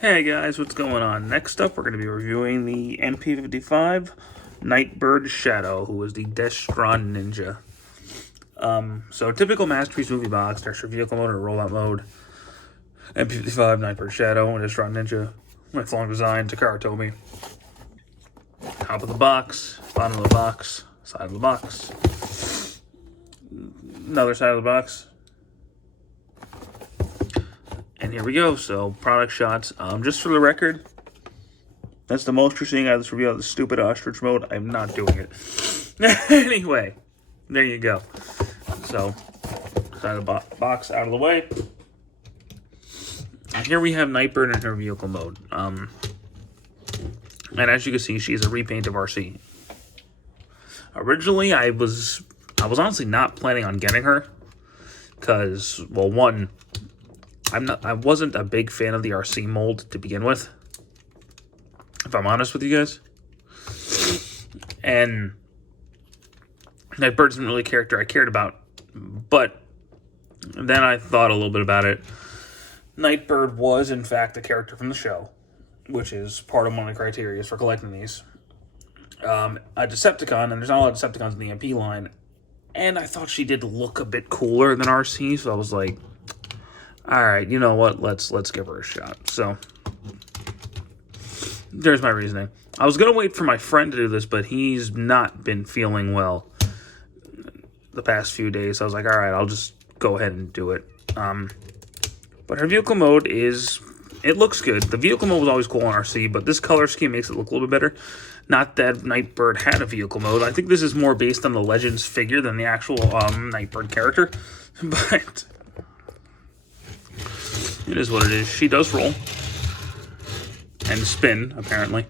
Hey guys, what's going on? Next up, we're going to be reviewing the MP-55 Nightbird Shadow, who is the Destron Ninja. So typical Masterpiece movie box, extra vehicle mode or rollout mode. MP-55 Nightbird Shadow, Destron Ninja. With long design, Takara Tomy. Top of the box, bottom of the box, side of the box. Another side of the box. And here we go. So, product shots. Just for the record, that's the most you're seeing out of this review of the stupid ostrich mode. I'm not doing it. Anyway, there you go. So, side of the box out of the way. And here we have Nightbird in her vehicle mode. And as you can see, she's a repaint of Arcee. Originally, I was honestly not planning on getting her. Because, well, one, I wasn't a big fan of the Arcee mold to begin with, if I'm honest with you guys. And Nightbird isn't really a character I cared about, but then I thought a little bit about it. Nightbird was, in fact, a character from the show, which is part of one of the criteria for collecting these. A Decepticon, and there's not a lot of Decepticons in the MP line, and I thought she did look a bit cooler than Arcee, so I was like, all right, you know what? Let's give her a shot. So there's my reasoning. I was gonna wait for my friend to do this, but he's not been feeling well the past few days. So I was like, all right, I'll just go ahead and do it. But her vehicle mode it looks good. The vehicle mode was always cool on Arcee, but this color scheme makes it look a little bit better. Not that Nightbird had a vehicle mode. I think this is more based on the Legends figure than the actual Nightbird character, but it is what it is. She does roll and spin, apparently.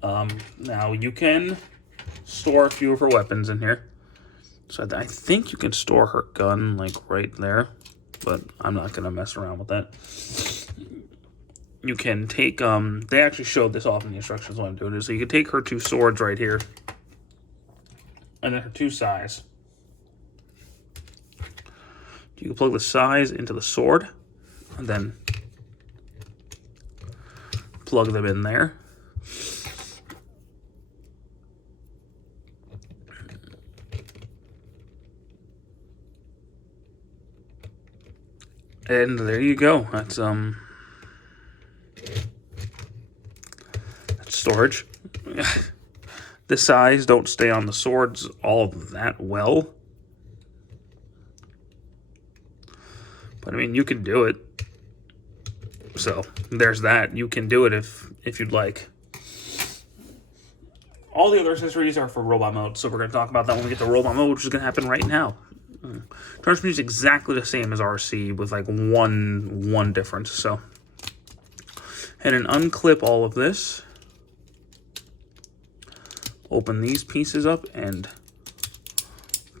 Now, you can store a few of her weapons in here. So I think you can store her gun, like, right there. But I'm not going to mess around with that. You can take, they actually showed this off in the instructions when I'm doing it. So you can take her two swords right here. And then her two sais. You can plug the sais into the sword. And then plug them in there. And there you go. That's storage. The sais don't stay on the swords all that well. But I mean, you can do it. So there's that. You can do it if you'd like. All the other accessories are for robot mode, so we're going to talk about that when we get to robot mode, which is going to happen right now. Transmission is exactly the same as Arcee with like one difference. So, and then unclip all of this. Open these pieces up and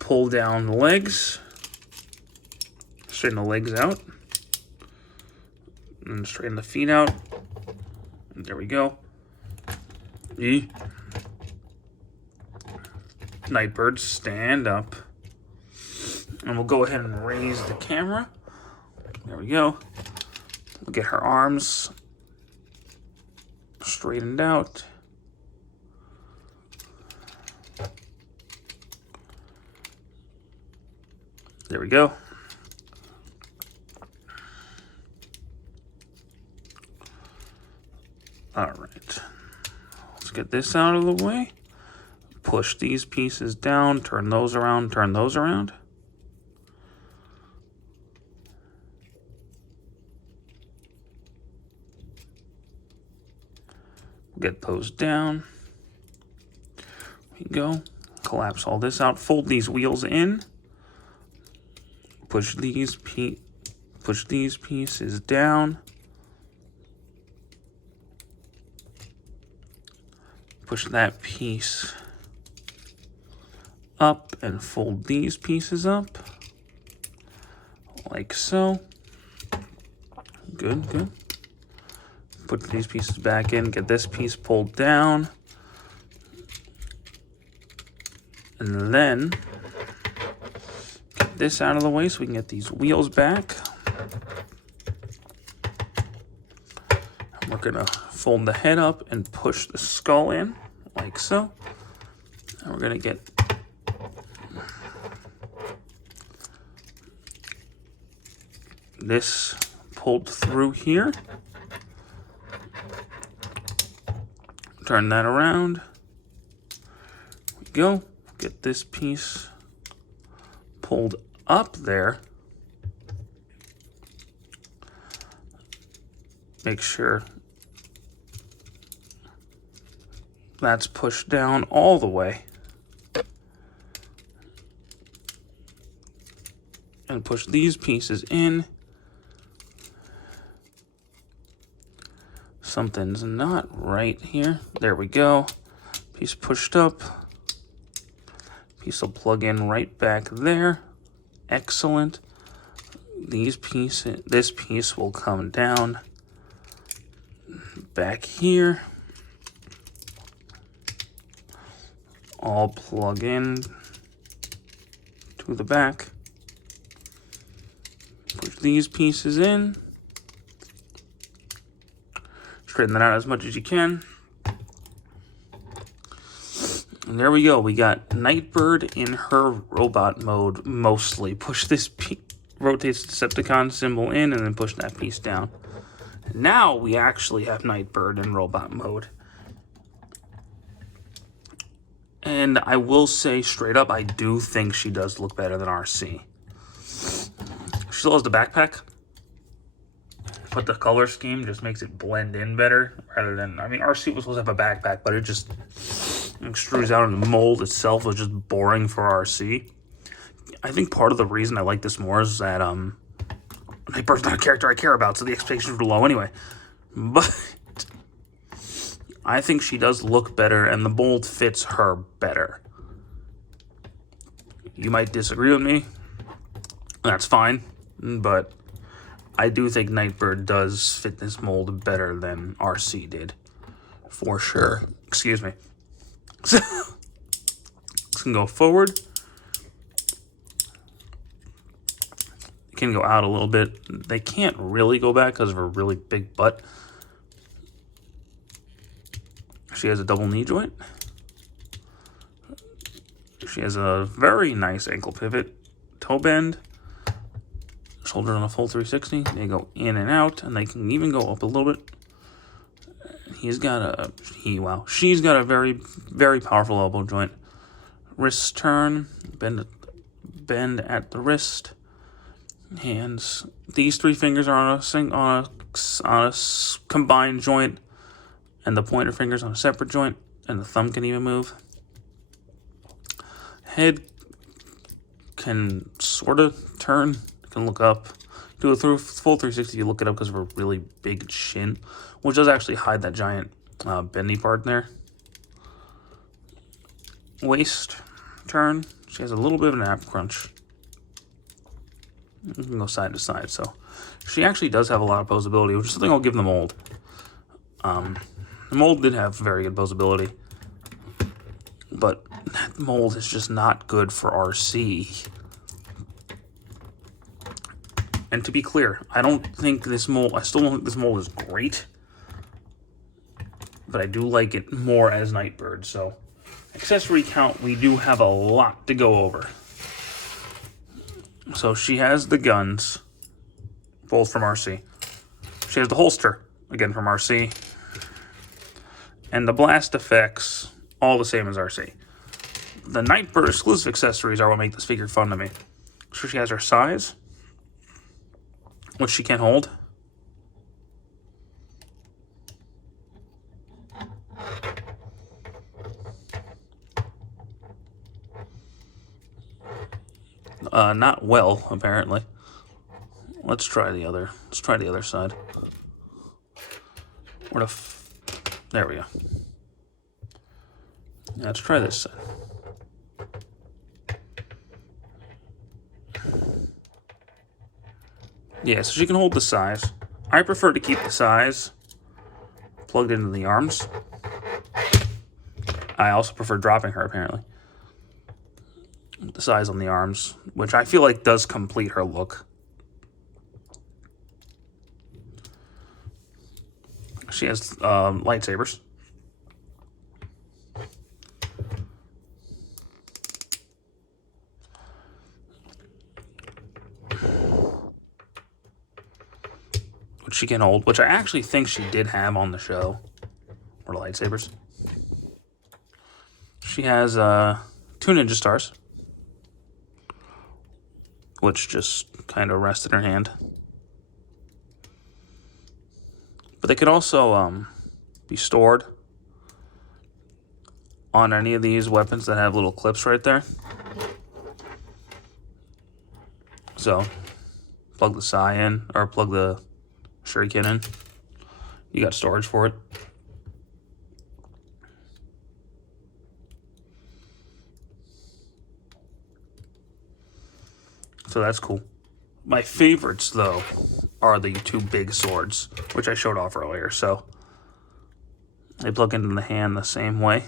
pull down the legs. Straighten the legs out. And straighten the feet out. There we go. Nightbird, stand up. And we'll go ahead and raise the camera. There we go. We'll get her arms straightened out. There we go. All right. Let's get this out of the way. Push these pieces down, turn those around, turn those around. Get those down. There we go. Collapse all this out. Fold these wheels in. Push these pieces down. Push that piece up and fold these pieces up. Like so. Good, good. Put these pieces back in, get this piece pulled down. And then get this out of the way so we can get these wheels back. We're going to fold the head up and push the skull in, like so. And we're going to get this pulled through here. Turn that around. There we go. Get this piece pulled up there. Make sure that's pushed down all the way. And push these pieces in. Something's not right here. There we go. Piece pushed up. Piece will plug in right back there. Excellent. This piece will come down back here. All plug in to the back. Push these pieces in. Straighten that out as much as you can. And there we go. We got Nightbird in her robot mode mostly. Push this rotates the Decepticon symbol in and then push that piece down. Now we actually have Nightbird in robot mode. And I will say straight up, I do think she does look better than Arcee. She still has the backpack, but the color scheme just makes it blend in better rather than, I mean, Arcee was supposed to have a backpack, but it just extrudes out, and the mold itself was just boring for Arcee. I think part of the reason I like this more is that Nightbird's not a character I care about, so the expectations were low anyway. But I think she does look better, and the mold fits her better. You might disagree with me. That's fine, but I do think Nightbird does fit this mold better than Arcee did, for sure. Excuse me. So, can go forward. Can go out a little bit. They can't really go back because of her really big butt. She has a double knee joint. She has a very nice ankle pivot, toe bend, shoulders on a full 360. They go in and out, and they can even go up a little bit. She's got a very, very powerful elbow joint. Wrist turn, bend at the wrist. Hands. These three fingers are on a combined joint, and the pointer fingers on a separate joint, and the thumb can even move. Head can sort of turn, can look up. Do a full 360, you look it up because of a really big chin, which does actually hide that giant bendy part there. Waist turn. She has a little bit of an ab crunch. You can go side to side, so she actually does have a lot of posability, which is something I'll give the mold. The mold did have very good posability, but that mold is just not good for Arcee. And to be clear, I still don't think this mold is great, but I do like it more as Nightbird. So, accessory count, we do have a lot to go over. So she has the guns, both from Arcee. She has the holster, again from Arcee. And the blast effects, all the same as Arcee. The Nightbird exclusive accessories are what make this figure fun to me. So she has her size, which she can hold. Not well, apparently. Let's try the other side. There we go. Let's try this side. Yeah, so she can hold the size. I prefer to keep the size plugged into the arms. I also prefer dropping her, apparently. The size on the arms, which I feel like does complete her look. She has lightsabers. Which she can hold, which I actually think she did have on the show. Or lightsabers. She has 2 ninja stars, which just kind of rest in her hand. But they could also be stored on any of these weapons that have little clips right there. So, plug the Sai in, or plug the Shuriken in. You got storage for it. So that's cool. My favorites, though, are the 2 big swords, which I showed off earlier. So they plug into the hand the same way.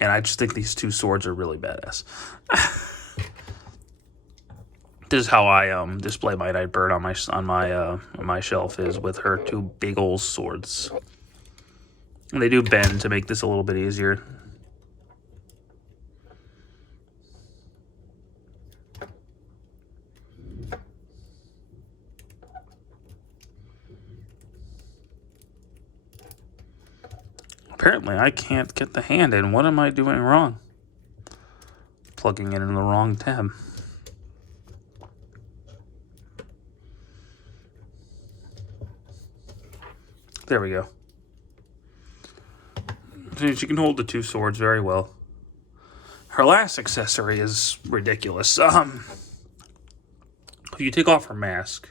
And I just think these 2 swords are really badass. This is how I display my Nightbird on my shelf, is with her 2 big old swords. And they do bend to make this a little bit easier. Apparently, I can't get the hand in. What am I doing wrong? Plugging it in the wrong tab. There we go. She can hold the 2 swords very well. Her last accessory is ridiculous. If you take off her mask,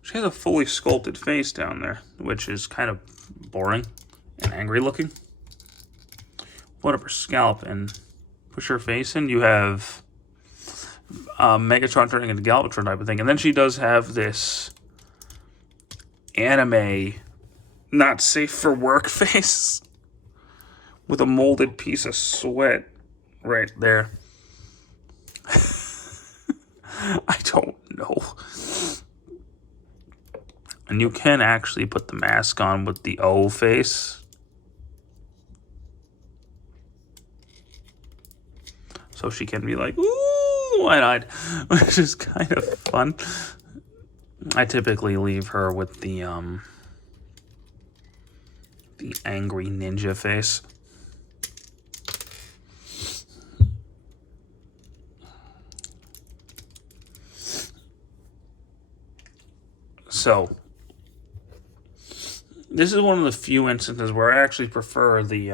she has a fully sculpted face down there, which is kind of boring and angry looking. Put up her scalp and push her face in. You have Megatron turning into Galvatron type of thing. And then she does have this anime not safe for work face with a molded piece of sweat right there. I don't know. And you can actually put the mask on with the O face. So she can be like, ooh, wide-eyed, which is kind of fun. I typically leave her with the angry ninja face. So, this is one of the few instances where I actually prefer the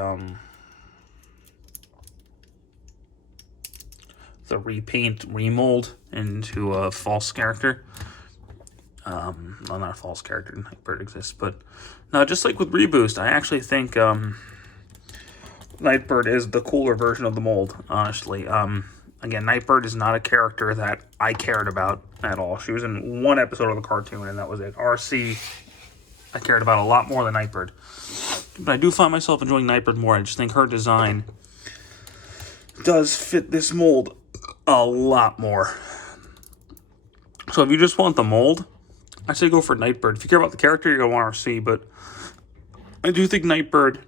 repaint, remold into a false character. Well, not a false character, Nightbird exists, but no, just like with Reboost, I actually think Nightbird is the cooler version of the mold, honestly. Again, Nightbird is not a character that I cared about at all. She was in 1 episode of the cartoon, and that was it. Arcee, I cared about a lot more than Nightbird. But I do find myself enjoying Nightbird more. I just think her design does fit this mold a lot more. So if you just want the mold, I say go for Nightbird. If you care about the character, you're going to want Arcee, but I do think Nightbird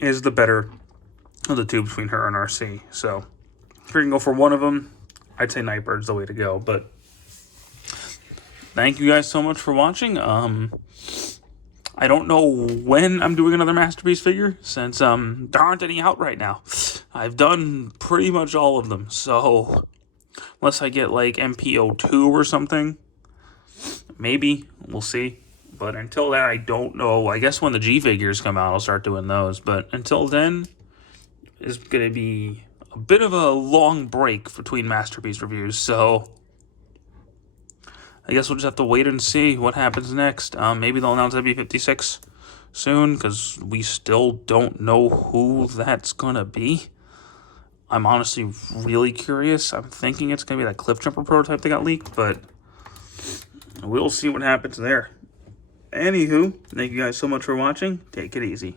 is the better of the 2 between her and Arcee. So if you're going to go for one of them, I'd say Nightbird's the way to go. But thank you guys so much for watching. I don't know when I'm doing another Masterpiece figure, since there aren't any out right now. I've done pretty much all of them, so unless I get like MP-52 or something, maybe, we'll see. But until then, I don't know. I guess when the G figures come out, I'll start doing those. But until then, it's going to be a bit of a long break between Masterpiece reviews. So I guess we'll just have to wait and see what happens next. Maybe they'll announce MP-56 soon, because we still don't know who that's going to be. I'm honestly really curious. I'm thinking it's going to be that Cliff Jumper prototype that got leaked, but we'll see what happens there. Anywho, thank you guys so much for watching. Take it easy.